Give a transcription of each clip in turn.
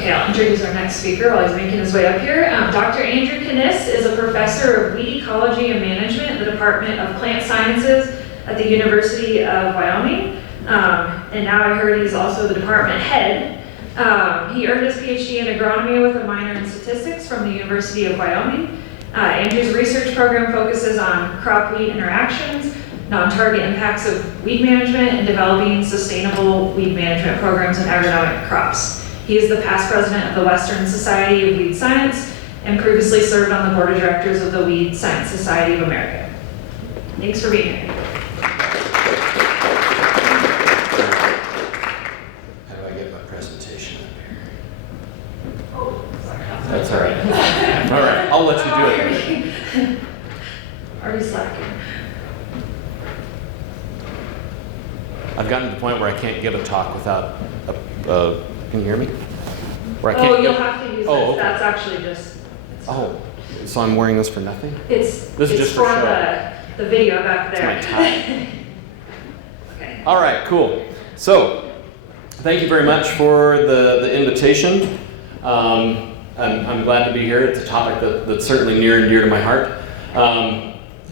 Okay, I'll introduce our next speaker while he's making his way up here. Dr. Andrew Kniss is a professor of weed ecology and management in the Department of Plant Sciences at the University of Wyoming. And now I heard he's also the department head. He earned his PhD in agronomy with a minor in statistics from the University of Wyoming. Andrew's research program focuses on crop-weed interactions, non-target impacts of weed management, and developing sustainable weed management programs in agronomic crops. He is the past president of the Western Society of Weed Science and previously served on the board of directors of the Weed Science Society of America. Thanks for being here. How do I get my presentation up here? Oh, sorry. That's all right. All right, I'll let you do it. Already slacking. I've gotten to the point where I can't give a talk without can you hear me? Where I can't You'll have to use this. Okay. That's actually just. So I'm wearing this for nothing? It's just for show. the video back there. It's my tie. Okay. All right, cool. So, thank you very much for the invitation. I'm glad to be here. It's a topic that's certainly near and dear to my heart.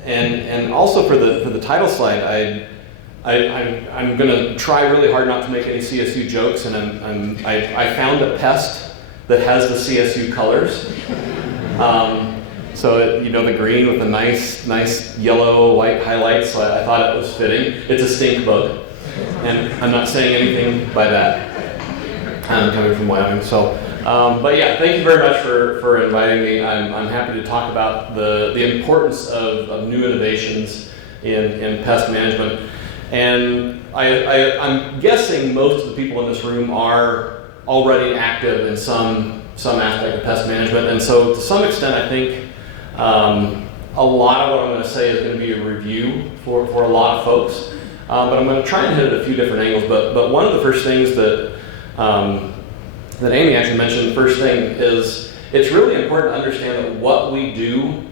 And also for the title slide, I'm going to try really hard not to make any CSU jokes, and I found a pest that has the CSU colors. So the green with the nice yellow, white highlights. So I thought it was fitting. It's a stink bug, and I'm not saying anything by that. I'm coming from Wyoming, so. But yeah, thank you very much for inviting me. I'm happy to talk about the importance of new innovations in pest management. And I'm guessing most of the people in this room are already active in some aspect of pest management. And so to some extent, I think a lot of what I'm going to say is going to be a review for a lot of folks. But I'm going to try and hit it a few different angles. But one of the first things that Amy actually mentioned, the first thing is it's really important to understand that what we do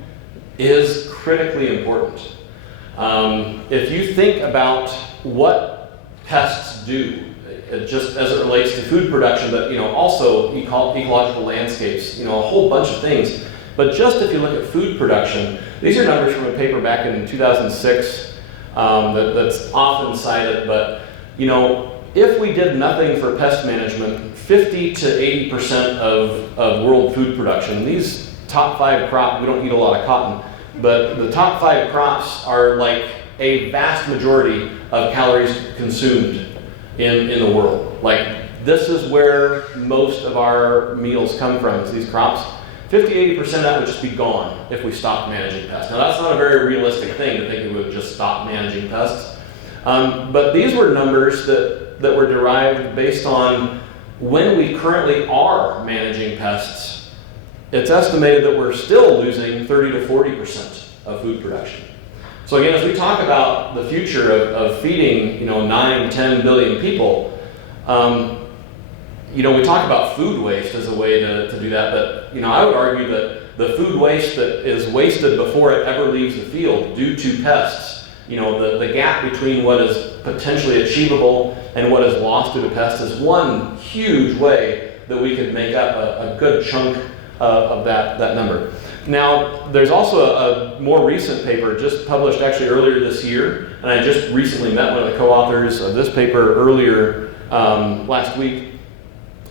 is critically important. If you think about what pests do, just as it relates to food production, but also ecological landscapes, a whole bunch of things. But just if you look at food production, these are numbers from a paper back in 2006 that's often cited. But if we did nothing for pest management, 50 to 80% of world food production, these top 5 crops, we don't eat a lot of cotton, but the top 5 crops are like a vast majority of calories consumed in the world. Like, this is where most of our meals come from, is these crops. 50-80% of that would just be gone if we stopped managing pests. Now, that's not a very realistic thing to think we would just stop managing pests. But these were numbers that were derived based on when we currently are managing pests. It's estimated that we're still losing 30 to 40% of food production. So again, as we talk about the future of feeding 9, 10 billion people, we talk about food waste as a way to do that, but I would argue that the food waste that is wasted before it ever leaves the field due to pests, the gap between what is potentially achievable and what is lost due to pests is one huge way that we could make up a good chunk of that number. Now, there's also a more recent paper just published actually earlier this year, and I just recently met one of the co-authors of this paper earlier last week,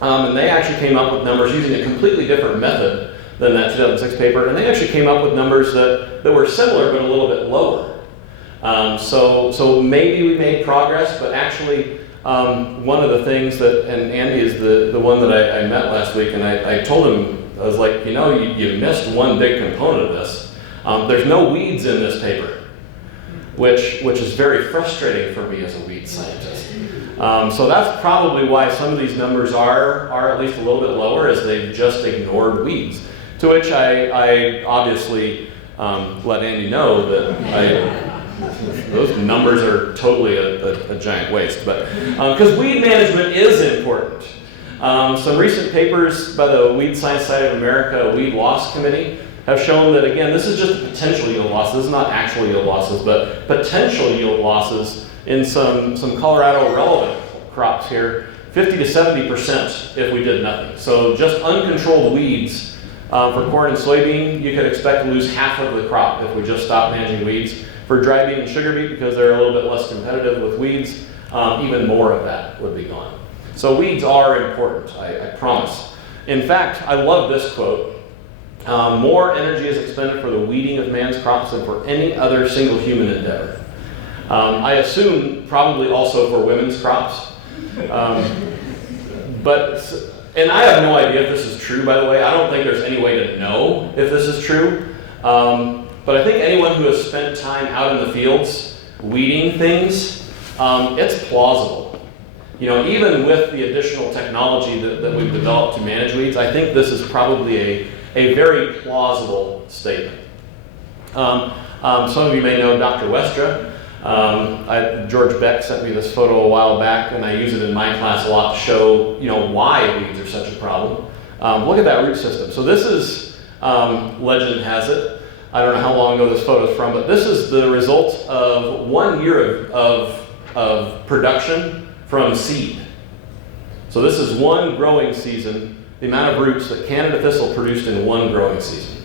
and they actually came up with numbers using a completely different method than that 2006 paper, and they actually came up with numbers that were similar but a little bit lower. So maybe we made progress, but actually one of the things that, and Andy is the one that I met last week, and I told him, I was like, you missed one big component of this. There's no weeds in this paper, which is very frustrating for me as a weed scientist. So that's probably why some of these numbers are at least a little bit lower, as they've just ignored weeds. To which I obviously let Andy know that those numbers are totally a giant waste. But because weed management is important. Some recent papers by the Weed Science Society of America, Weed Loss Committee, have shown that, again, this is just potential yield losses. This is not actual yield losses, but potential yield losses in some Colorado relevant crops here. 50 to 70% if we did nothing. So just uncontrolled weeds for corn and soybean, you could expect to lose half of the crop if we just stopped managing weeds. For dry beet and sugar beet, because they're a little bit less competitive with weeds, even more of that would be gone. So weeds are important, I promise. In fact, I love this quote. More energy is expended for the weeding of man's crops than for any other single human endeavor. I assume probably also for women's crops. And I have no idea if this is true, by the way. I don't think there's any way to know if this is true. But I think anyone who has spent time out in the fields weeding things, it's plausible. You know, even with the additional technology that we've developed to manage weeds, I think this is probably a very plausible statement. Some of you may know Dr. Westra. George Beck sent me this photo a while back, and I use it in my class a lot to show, you know, why weeds are such a problem. Look at that root system. So this is, legend has it, I don't know how long ago this photo is from, but this is the result of 1 year of production from seed. So this is one growing season, the amount of roots that Canada thistle produced in one growing season.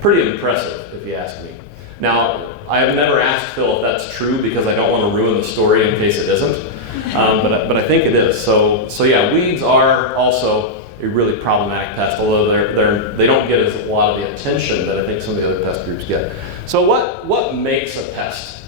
Pretty impressive, if you ask me. Now, I have never asked Phil if that's true because I don't want to ruin the story in case it isn't, but I think it is. So yeah, weeds are also a really problematic pest, although they don't get a lot of the attention that I think some of the other pest groups get. So what makes a pest?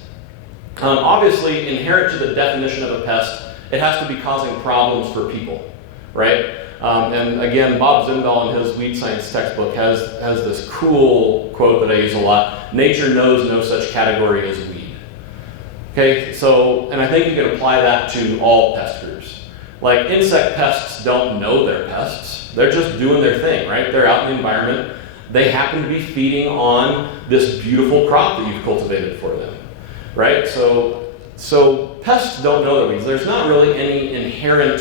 Obviously, inherent to the definition of a pest, it has to be causing problems for people, right? And again, Bob Zimdahl in his weed science textbook has this cool quote that I use a lot: nature knows no such category as weed. Okay, so, and I think you can apply that to all pest groups. Like insect pests don't know they're pests. They're just doing their thing, right? They're out in the environment. They happen to be feeding on this beautiful crop that you've cultivated for them, right? So pests don't know their weeds. There's not really any inherent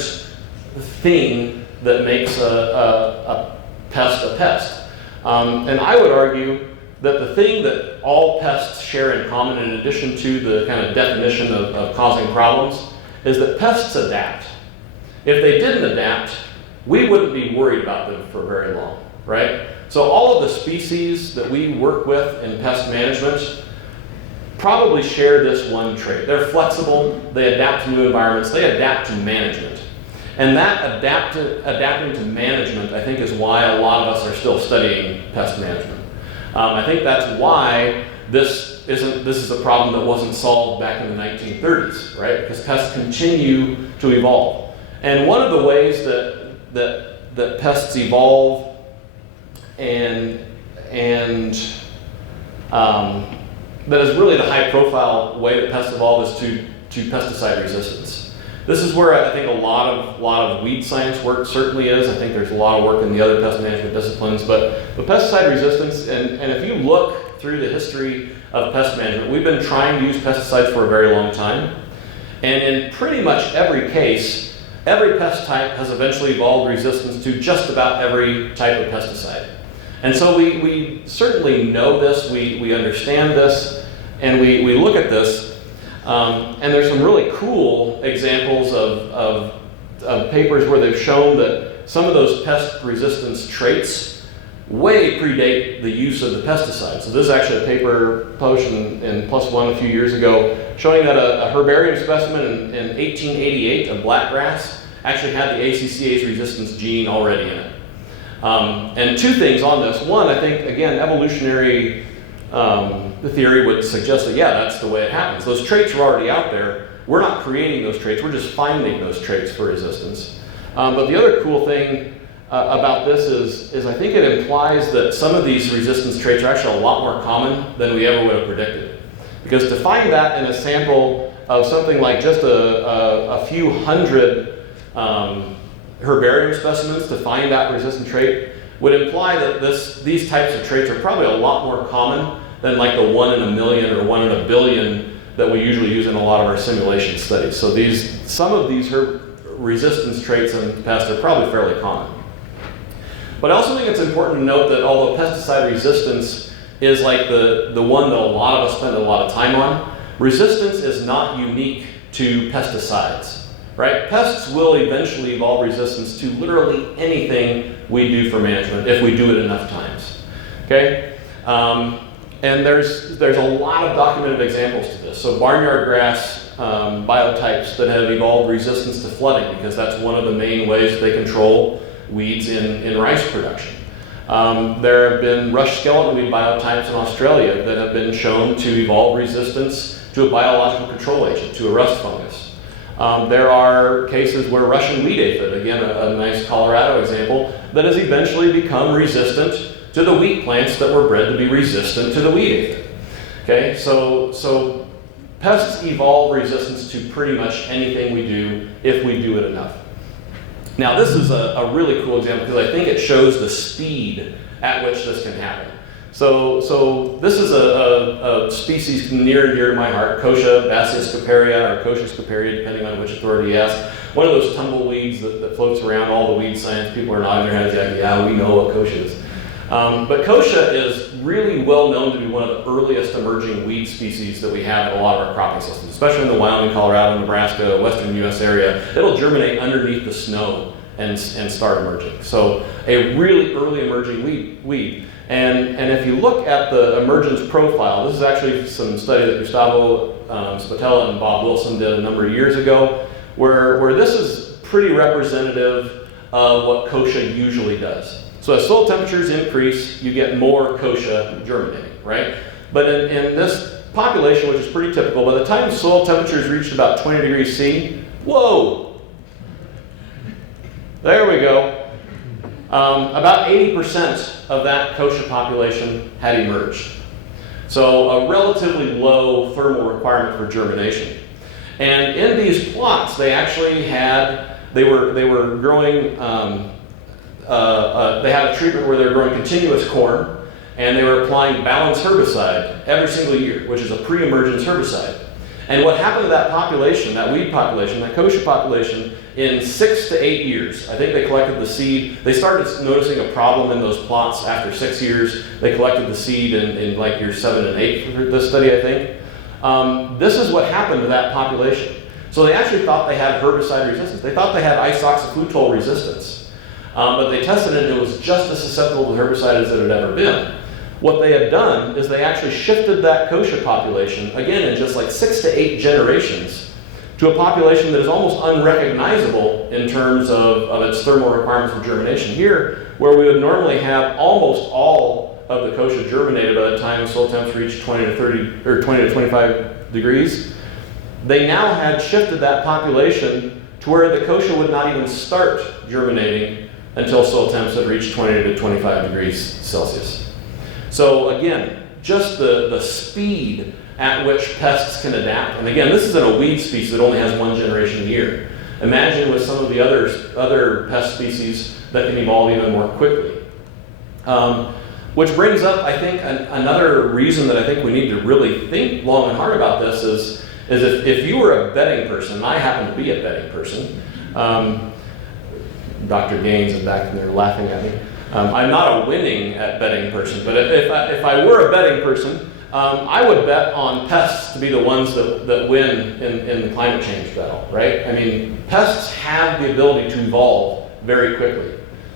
thing that makes a pest a pest. And I would argue that the thing that all pests share in common, in addition to the kind of definition of causing problems, is that pests adapt. If they didn't adapt, we wouldn't be worried about them for very long, right? So all of the species that we work with in pest management probably share this one trait. They're flexible, they adapt to new environments, they adapt to management. And that adapting to management, I think, is why a lot of us are still studying pest management. I think that's why this is a problem that wasn't solved back in the 1930s, right? Because pests continue to evolve. And one of the ways that pests evolve and that is really the high profile way that pests evolve is to pesticide resistance. This is where I think a lot of weed science work certainly is. I think there's a lot of work in the other pest management disciplines, but pesticide resistance, and if you look through the history of pest management, we've been trying to use pesticides for a very long time. And in pretty much every case, every pest type has eventually evolved resistance to just about every type of pesticide. And so we certainly know this, we understand this, and we look at this. And there's some really cool examples of papers where they've shown that some of those pest resistance traits way predate the use of the pesticide. So this is actually a paper published in PLOS One a few years ago showing that a herbarium specimen in 1888 of blackgrass actually had the ACCA's resistance gene already in it. And two things on this. One, I think, again, evolutionary the theory would suggest that, yeah, that's the way it happens. Those traits are already out there. We're not creating those traits. We're just finding those traits for resistance. But the other cool thing about this is I think it implies that some of these resistance traits are actually a lot more common than we ever would have predicted. Because to find that in a sample of something like just a few hundred herbarium specimens, to find that resistant trait would imply that these types of traits are probably a lot more common than like the 1 in a million or 1 in a billion that we usually use in a lot of our simulation studies. So some of these resistance traits in pests are probably fairly common. But I also think it's important to note that although pesticide resistance is like the one that a lot of us spend a lot of time on, resistance is not unique to pesticides. right? Pests will eventually evolve resistance to literally anything we do for management if we do it enough times, okay? And there's a lot of documented examples to this. So barnyard grass biotypes that have evolved resistance to flooding, because that's one of the main ways that they control weeds in rice production. There have been rush skeleton weed biotypes in Australia that have been shown to evolve resistance to a biological control agent, to a rust fungus. There are cases where Russian wheat aphid, again a nice Colorado example, that has eventually become resistant to the wheat plants that were bred to be resistant to the wheat aphid. Okay, so pests evolve resistance to pretty much anything we do if we do it enough. Now this is a really cool example because I think it shows the speed at which this can happen. So this is a species near and dear to my heart, Kochia bassioscoparia, or Kochia scoparia, depending on which authority you ask. One of those tumbleweeds that floats around all the weed science. People are nodding their heads like, yeah, we know what Kochia is. But Kochia is really well known to be one of the earliest emerging weed species that we have in a lot of our cropping systems, especially in the Wyoming, Colorado, Nebraska, western US area. It'll germinate underneath the snow and start emerging. So a really early emerging weed. And if you look at the emergence profile, this is actually some study that Gustavo Spatella and Bob Wilson did a number of years ago, where this is pretty representative of what Kochia usually does. So as soil temperatures increase, you get more Kochia germinating, right? But in this population, which is pretty typical, by the time soil temperatures reached about 20 degrees C, whoa! There we go. About 80% of that Kochia population had emerged. So a relatively low thermal requirement for germination. And in these plots, they actually they were growing, they had a treatment where they were growing continuous corn, and they were applying balanced herbicide every single year, which is a pre-emergence herbicide. And what happened to that population, that weed population, that Kochia population, in 6 to 8 years, I think they collected the seed. They started noticing a problem in those plots after 6 years. They collected the seed in like year 7 and 8 for this study, I think. This is what happened to that population. So they actually thought they had herbicide resistance. They thought they had isoxaflutol resistance. But they tested it and it was just as susceptible to herbicide as it had ever been. What they had done is they actually shifted that Kochia population, again in just like 6 to 8 generations, to a population that is almost unrecognizable in terms of its thermal requirements for germination. Here, where we would normally have almost all of the Kochia germinated by the time soil temps reached 20 to 25 degrees, they now had shifted that population to where the Kochia would not even start germinating until soil temps had reached 20 to 25 degrees Celsius. So again, just the speed at which pests can adapt. And again, this is in a weed species that only has one generation a year. Imagine with some of the other pest species that can evolve even more quickly. Which brings up, I think, another reason that I think we need to really think long and hard about this is if you were a betting person, and I happen to be a betting person, Dr. Gaines is back there laughing at me. I'm not a winning at betting person, but if I were a betting person, I would bet on pests to be the ones that win in the climate change battle, right? I mean, pests have the ability to evolve very quickly.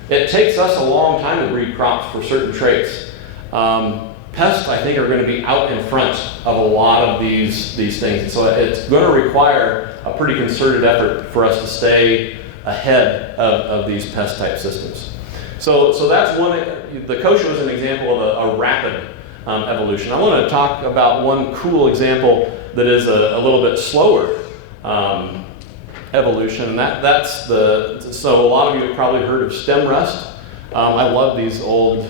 It takes us a long time to breed crops for certain traits. Pests, I think, are going to be out in front of a lot of these things. And so it's going to require a pretty concerted effort for us to stay ahead of these pest type systems. So that's one. The Kochia was an example of a rapid evolution. I want to talk about one cool example that is a little bit slower evolution. So a lot of you have probably heard of stem rust. I love these old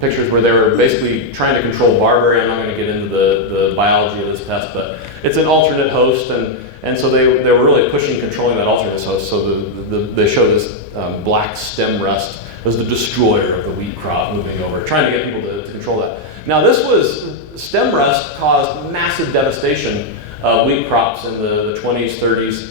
pictures where they were basically trying to control barberry. I'm not going to get into the biology of this pest, but it's an alternate host, and so they were really pushing controlling that alternate host. So they show this black stem rust was the destroyer of the wheat crop moving over, trying to get people to control that. Now stem rust caused massive devastation of wheat crops in the 20s, 30s,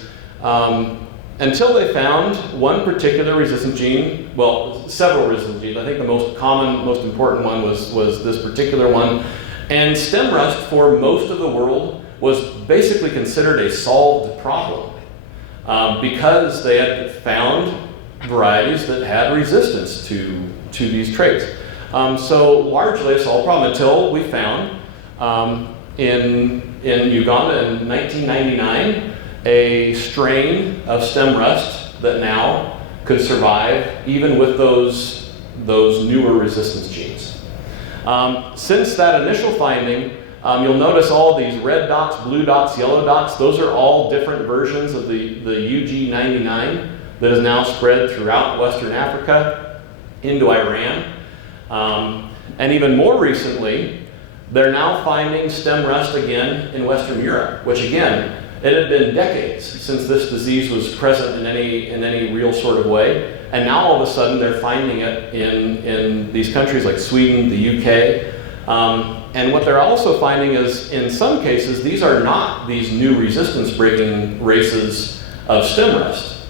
until they found one particular resistant gene, well, several resistant genes. I think the most common, most important one was this particular one. And stem rust for most of the world was basically considered a solved problem. because they had found varieties that had resistance to these traits. So largely a solved problem until we found in Uganda in 1999 a strain of stem rust that now could survive even with those newer resistance genes. Since that initial finding, you'll notice all these red dots, blue dots, yellow dots. Those are all different versions of the UG99 that is now spread throughout Western Africa into Iran. And even more recently, they're now finding stem rust again in Western Europe, which again, it had been decades since this disease was present in any real sort of way. And now all of a sudden they're finding it in these countries like Sweden, the UK. And what they're also finding is, in some cases, these are not these new resistance-breaking races of stem rust.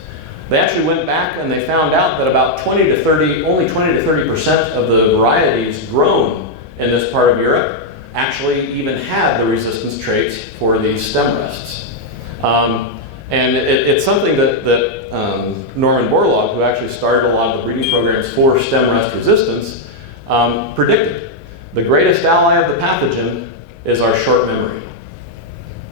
They actually went back and they found out that about only 20 to 30% of the varieties grown in this part of Europe actually even had the resistance traits for these stem rusts. And it's something that Norman Borlaug, who actually started a lot of the breeding programs for stem rust resistance, predicted. The greatest ally of the pathogen is our short memory.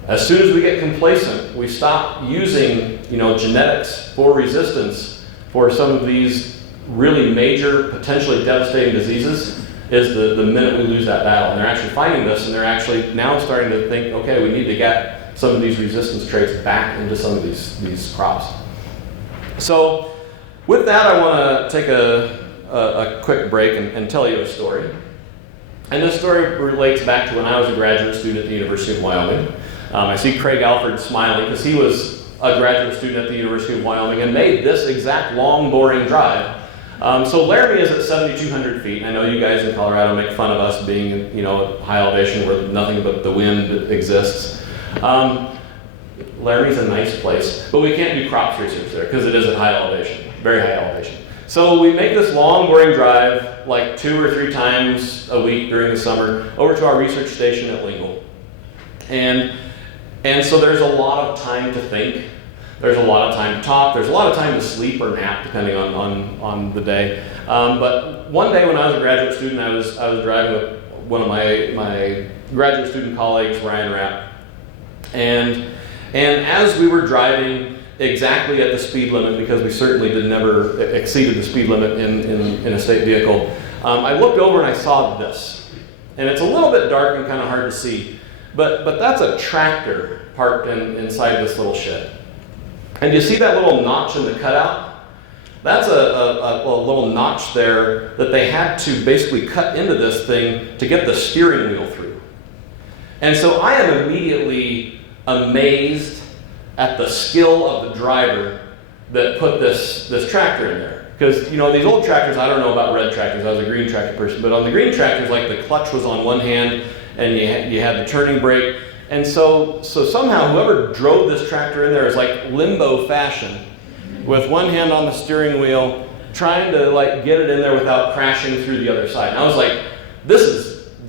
As soon as we get complacent, we stop using, genetics for resistance for some of these really major, potentially devastating diseases, is the minute we lose that battle. And they're actually finding this, and they're actually now starting to think, okay, we need to get some of these resistance traits back into some of these crops. So with that, I want to take a quick break and tell you a story. And this story relates back to when I was a graduate student at the University of Wyoming. I see Craig Alford smiling because he was a graduate student at the University of Wyoming and made this exact long, boring drive. So Laramie is at 7,200 feet. I know you guys in Colorado make fun of us being, at high elevation where nothing but the wind exists. Laramie's a nice place, but we can't do crops research there because it is at high elevation, very high elevation. So we make this long, boring drive like 2 or 3 times a week during the summer over to our research station at Lingle. And so there's a lot of time to think. There's a lot of time to talk. There's a lot of time to sleep or nap, depending on the day. But one day when I was a graduate student, I was driving with one of my graduate student colleagues, Ryan Rapp. And as we were driving exactly at the speed limit, because we certainly never exceeded the speed limit in a state vehicle, I looked over and I saw this. And it's a little bit dark and kind of hard to see, but that's a tractor parked inside this little shed. And you see that little notch in the cutout? That's a little notch there that they had to basically cut into this thing to get the steering wheel through. And so I am immediately amazed at the skill of the driver that put this tractor in there. Because, these old tractors, I don't know about red tractors, I was a green tractor person, but on the green tractors, like the clutch was on one hand and you had the turning brake. And so somehow whoever drove this tractor in there is like limbo fashion, with one hand on the steering wheel, trying to get it in there without crashing through the other side. And I was like, this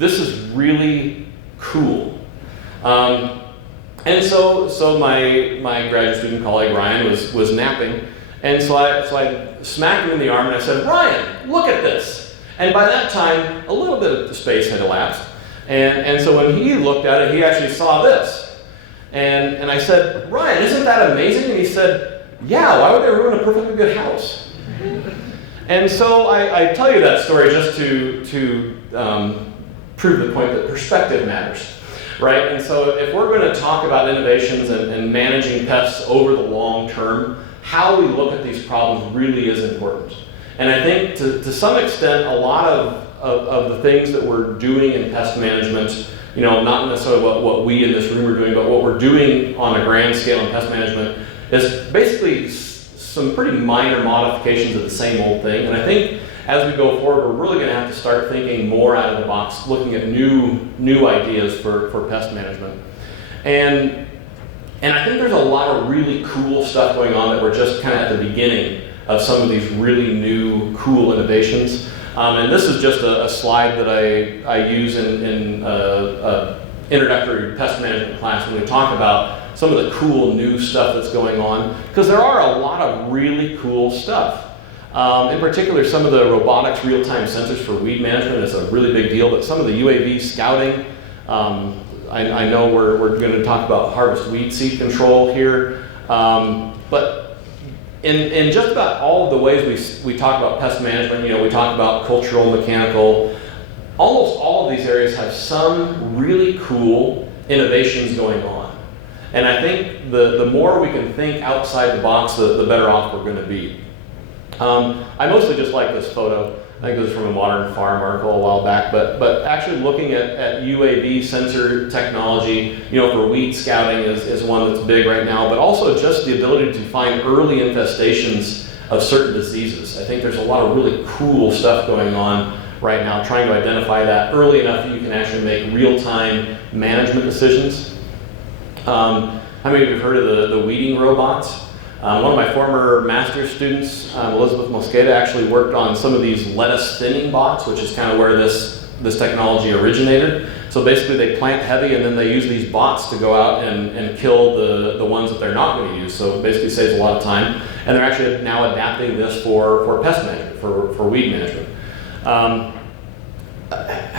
is really cool. And so my graduate student colleague Ryan was napping, and so I smacked him in the arm and I said, Ryan, look at this. And by that time, a little bit of the space had elapsed. And so when he looked at it, he actually saw this. And I said, Ryan, isn't that amazing? And he said, yeah, why would they ruin a perfectly good house? And so I tell you that story just to prove the point that perspective matters, right? And so if we're going to talk about innovations and managing pests over the long term, how we look at these problems really is important. And I think to some extent, a lot of the things that we're doing in pest management, not necessarily what we in this room are doing, but what we're doing on a grand scale in pest management is basically some pretty minor modifications of the same old thing. And I think as we go forward, we're really going to have to start thinking more out of the box, looking at new ideas for pest management. And I think there's a lot of really cool stuff going on that we're just kind of at the beginning of some of these really new, cool innovations. And this is just a slide that I use in introductory pest management class when we talk about some of the cool new stuff that's going on, because there are a lot of really cool stuff. In particular, some of the robotics real-time sensors for weed management is a really big deal, but some of the UAV scouting, I know we're going to talk about harvest weed seed control here, but in just about all of the ways we talk about pest management, we talk about cultural, mechanical, almost all of these areas have some really cool innovations going on. And I think the more we can think outside the box, the better off we're going to be. I mostly just like this photo. I think this is from a Modern Farm article a while back, but actually looking at UAV sensor technology, for weed scouting is one that's big right now, but also just the ability to find early infestations of certain diseases. I think there's a lot of really cool stuff going on right now, trying to identify that early enough that you can actually make real-time management decisions. How many of you have heard of the weeding robots? One of my former master's students, Elizabeth Mosqueda, actually worked on some of these lettuce thinning bots, which is kind of where this technology originated. So basically they plant heavy and then they use these bots to go out and kill the ones that they're not going to use. So it basically saves a lot of time. And they're actually now adapting this for pest management, for weed management. How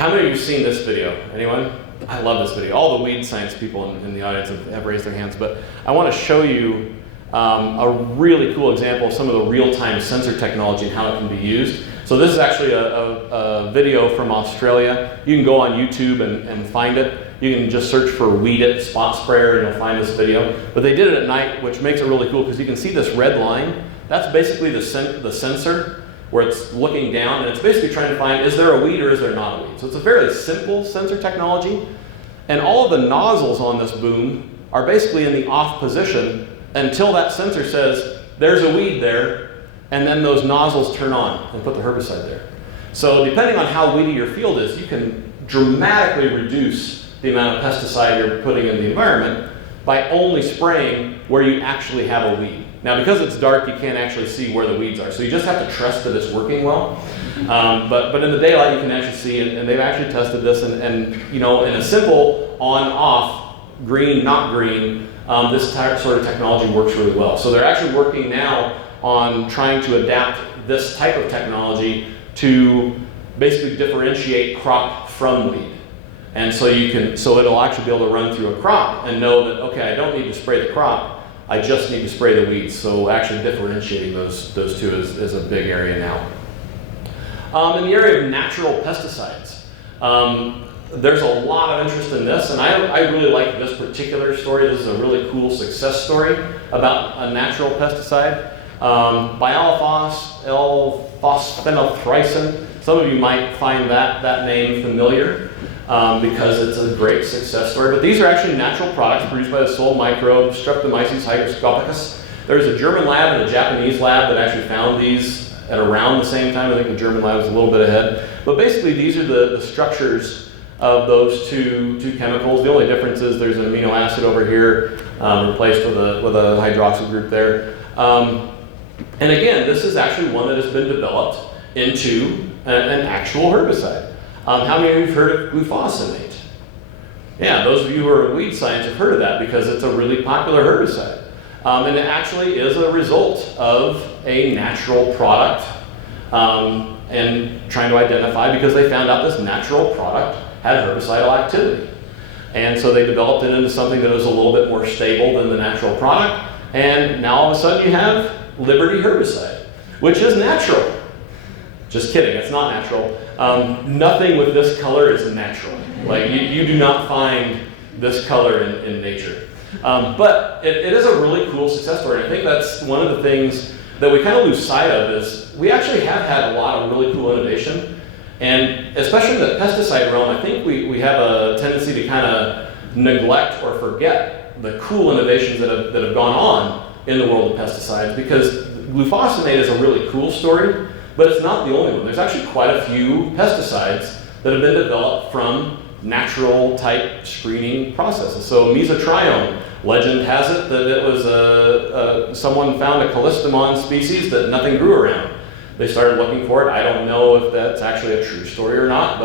many of you have seen this video? Anyone? I love this video. All the weed science people in the audience have raised their hands, but I want to show you a really cool example of some of the real-time sensor technology and how it can be used. So this is actually a video from Australia. You can go on YouTube and find it. You can just search for Weed It spot sprayer and you'll find this video. But they did it at night, which makes it really cool because you can see this red line. That's basically the sensor where it's looking down and it's basically trying to find, is there a weed or is there not a weed? So it's a very simple sensor technology. And all of the nozzles on this boom are basically in the off position until that sensor says, there's a weed there, and then those nozzles turn on and put the herbicide there. So depending on how weedy your field is, you can dramatically reduce the amount of pesticide you're putting in the environment by only spraying where you actually have a weed. Now because it's dark, you can't actually see where the weeds are, so you just have to trust that it's working well. But in the daylight you can actually see, and they've actually tested this, and in a simple on-off, green, not green, this sort of technology works really well. So they're actually working now on trying to adapt this type of technology to basically differentiate crop from weed. And so it'll actually be able to run through a crop and know that, okay, I don't need to spray the crop, I just need to spray the weeds. So actually differentiating those two is a big area now. In the area of natural pesticides, there's a lot of interest in this, and I really like this particular story. This is a really cool success story about a natural pesticide. Bialafos L-phosphenolthricin. Some of you might find that name familiar because it's a great success story. But these are actually natural products produced by the soil microbe Streptomyces hygroscopicus. There's a German lab and a Japanese lab that actually found these at around the same time. I think the German lab was a little bit ahead. But basically these are the structures of those two chemicals. The only difference is there's an amino acid over here replaced with a hydroxyl group there. And again, this is actually one that has been developed into an actual herbicide. How many of you have heard of glufosinate? Yeah, those of you who are in weed science have heard of that because it's a really popular herbicide. And it actually is a result of a natural product and trying to identify, because they found out this natural product had herbicidal activity. And so they developed it into something that was a little bit more stable than the natural product. And now all of a sudden you have Liberty herbicide, which is natural. Just kidding, it's not natural. Nothing with this color is natural. Like you do not find this color in nature. But it is a really cool success story. I think that's one of the things that we kind of lose sight of is we actually have had a lot of really cool innovation. And especially in the pesticide realm, I think we have a tendency to kind of neglect or forget the cool innovations that have gone on in the world of pesticides, because glufosinate is a really cool story, but it's not the only one. There's actually quite a few pesticides that have been developed from natural type screening processes. So mesotrione, legend has it that it was someone found a callistemon species that nothing grew around. They started looking for it. I don't know if that's actually a true story or not,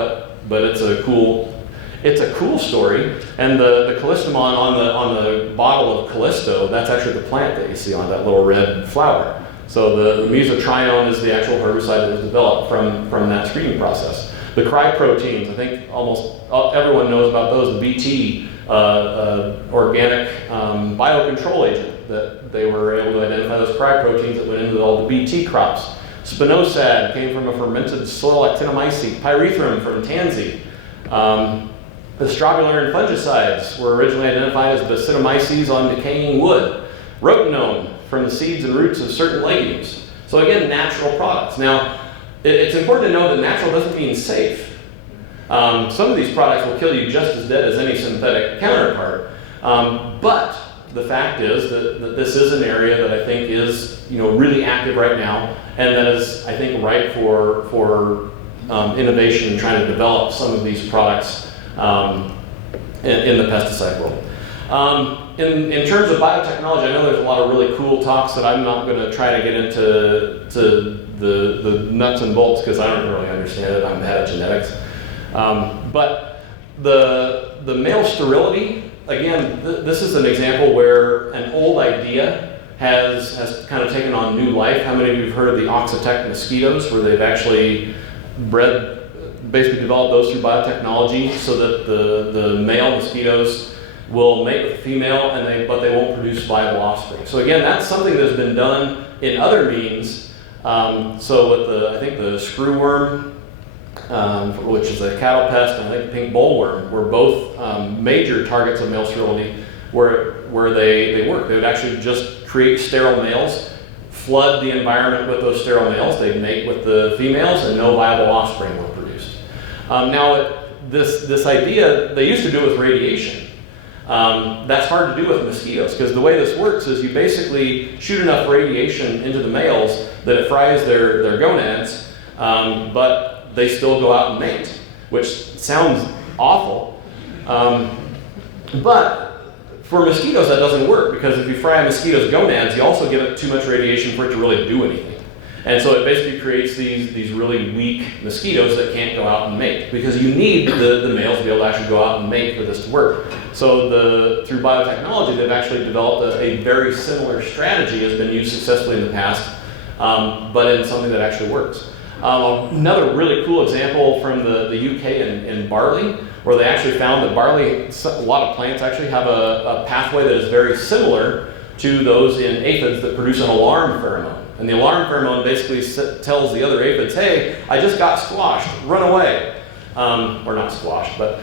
but it's a cool It's a cool story, and the callistemon on the bottle of Callisto, that's actually the plant that you see on that little red flower. So the mesotrione is the actual herbicide that was developed from that screening process. The cry proteins, I think almost everyone knows about those. The BT, organic biocontrol agent, that they were able to identify those cry proteins that went into all the BT crops. Spinosad came from a fermented soil actinomycete. Pyrethrum from tansy. The strobilurin fungicides were originally identified as basidiomyces on decaying wood. Rotenone from the seeds and roots of certain legumes. So again, natural products. Now, it's important to know that natural doesn't mean safe. Some of these products will kill you just as dead as any synthetic counterpart. But the fact is that this is an area that I think is really active right now, and that is, I think, ripe for innovation and trying to develop some of these products in the pesticide world. In terms of biotechnology, I know there's a lot of really cool talks that I'm not going to try to get into the nuts and bolts because I don't really understand it. I'm bad at genetics. But the male sterility, again, this is an example where an old idea has kind of taken on new life. How many of you have heard of the Oxitec mosquitoes, where they've actually basically developed those through biotechnology so that the male mosquitoes will mate with the female, but they won't produce viable offspring. So again, that's something that's been done in other means. So with I think the screwworm, which is a cattle pest, and I think the pink bollworm, were both major targets of male sterility where they work. They would actually just create sterile males, flood the environment with those sterile males, they'd mate with the females, and no viable offspring were produced. Now, this idea, they used to do it with radiation. That's hard to do with mosquitoes, because the way this works is you basically shoot enough radiation into the males that it fries their gonads, but they still go out and mate, which sounds awful. But for mosquitoes, that doesn't work, because if you fry a mosquito's gonads, you also get too much radiation for it to really do anything. And so it basically creates these really weak mosquitoes that can't go out and mate, because you need the males to be able to actually go out and mate for this to work. So through biotechnology, they've actually developed a very similar strategy has been used successfully in the past, but in something that actually works. Another really cool example from the UK in barley, where they actually found that barley, a lot of plants actually have a pathway that is very similar to those in aphids that produce an alarm pheromone. And the alarm pheromone basically tells the other aphids, hey, I just got squashed, run away. Or not squashed, but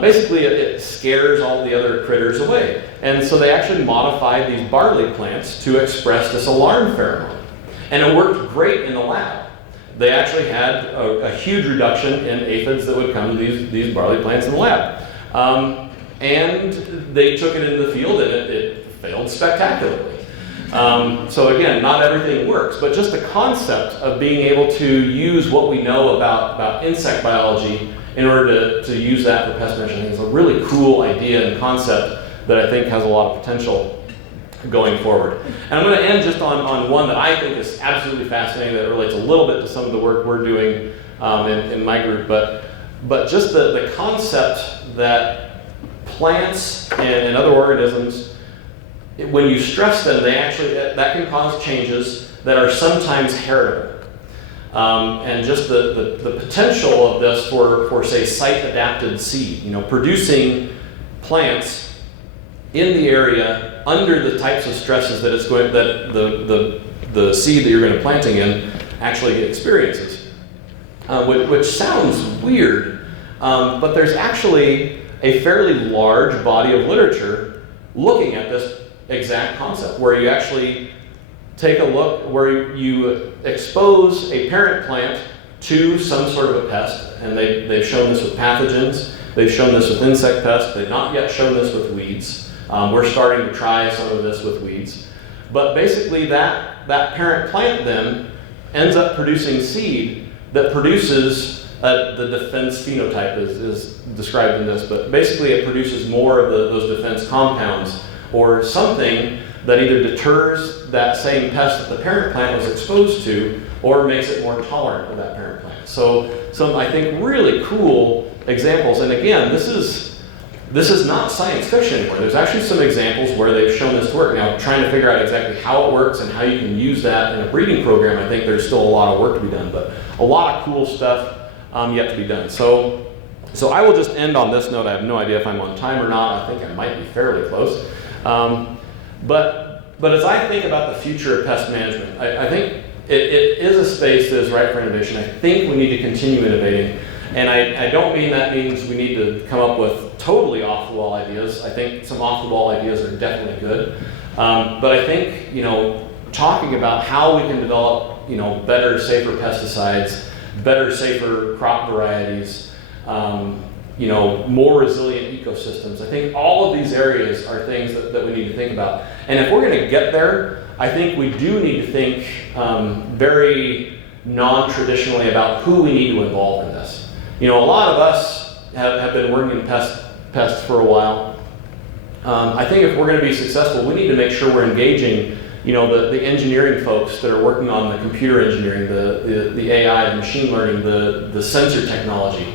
basically it scares all the other critters away. And so they actually modified these barley plants to express this alarm pheromone. And it worked great in the lab. They actually had a huge reduction in aphids that would come to these barley plants in the lab. And they took it into the field, and it failed spectacularly. So again, not everything works, but just the concept of being able to use what we know about insect biology in order to use that for pest management is a really cool idea and concept that I think has a lot of potential going forward. And I'm going to end just on one that I think is absolutely fascinating, that relates a little bit to some of the work we're doing in my group, but just the concept that plants and other organisms, when you stress them, that can cause changes that are sometimes heritable. And just the potential of this for say, site-adapted seed, producing plants in the area under the types of stresses that the seed that you're going to planting in actually experiences, which sounds weird, but there's actually a fairly large body of literature looking at this exact concept, where you actually take a look, where you expose a parent plant to some sort of a pest, and they've shown this with pathogens, they've shown this with insect pests, they've not yet shown this with weeds. We're starting to try some of this with weeds. But basically that parent plant then ends up producing seed that produces, the defense phenotype is described in this, but basically it produces more of those defense compounds, or something that either deters that same pest that the parent plant was exposed to, or makes it more tolerant of that parent plant. So some, I think, really cool examples. And again, this is not science fiction anymore. There's actually some examples where they've shown this to work. Now, trying to figure out exactly how it works and how you can use that in a breeding program, I think there's still a lot of work to be done, but a lot of cool stuff yet to be done. So I will just end on this note. I have no idea if I'm on time or not. I think I might be fairly close. But as I think about the future of pest management, I think it is a space that is ripe for innovation. I think we need to continue innovating. And I don't mean that means we need to come up with totally off-the-wall ideas. I think some off-the-wall ideas are definitely good. But I think, talking about how we can develop, better, safer pesticides, better, safer crop varieties, more resilient ecosystems. I think all of these areas are things that we need to think about. And if we're going to get there, I think we do need to think very non-traditionally about who we need to involve in this. A lot of us have been working in pests for a while. I think if we're going to be successful, we need to make sure we're engaging, the engineering folks that are working on the computer engineering, the AI, the machine learning, the sensor technology.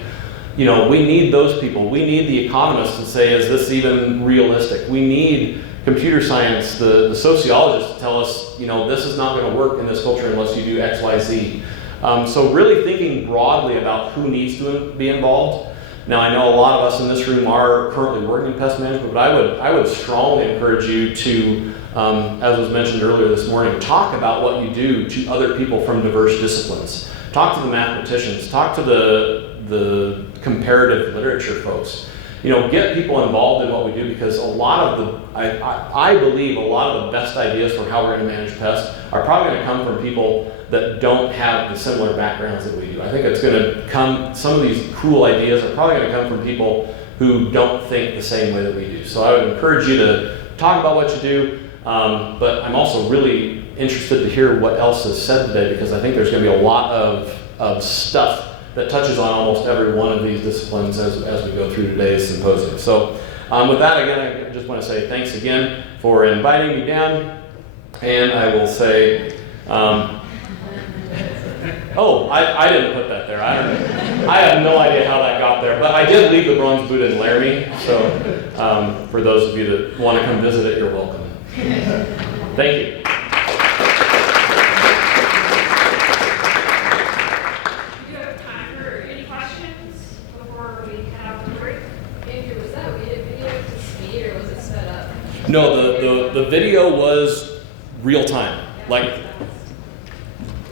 We need those people. We need the economists to say, is this even realistic? We need computer science, the sociologists to tell us, this is not going to work in this culture unless you do X, Y, Z. So really thinking broadly about who needs to be involved. Now, I know a lot of us in this room are currently working in pest management, but I would strongly encourage you to, as was mentioned earlier this morning, talk about what you do to other people from diverse disciplines. Talk to the mathematicians, talk to the comparative literature folks. Get people involved in what we do, because a lot of I believe a lot of the best ideas for how we're going to manage pests are probably going to come from people that don't have the similar backgrounds that we do. I think it's going to come, some of these cool ideas are probably going to come from people who don't think the same way that we do. So I would encourage you to talk about what you do, but I'm also really interested to hear what else is said today, because I think there's going to be a lot of stuff that touches on almost every one of these disciplines as we go through today's symposium. So with that, again, I just want to say thanks again for inviting me down. And I will say, I didn't put that there. I have no idea how that got there, but I did leave the bronze Buddha in Laramie. So for those of you that want to come visit it, you're welcome. Thank you. No, the video was real time. Like,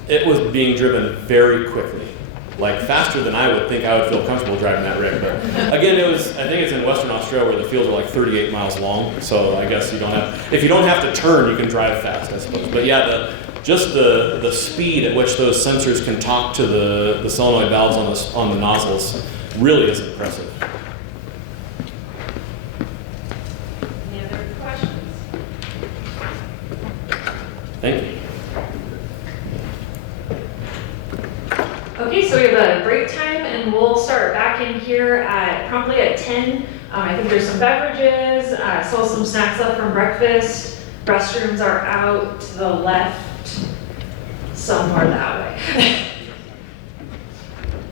it was being driven very quickly, like faster than I would think I would feel comfortable driving that rig. But again, I think it's in Western Australia where the fields are like 38 miles long. So I guess if you don't have to turn, you can drive fast, I suppose. But yeah, just the speed at which those sensors can talk to the solenoid valves on the nozzles really is impressive. Thank you. Okay, so we have a break time, and we'll start back in here promptly at 10. I think there's some beverages, still some snacks left from breakfast. Restrooms are out to the left, somewhere that way.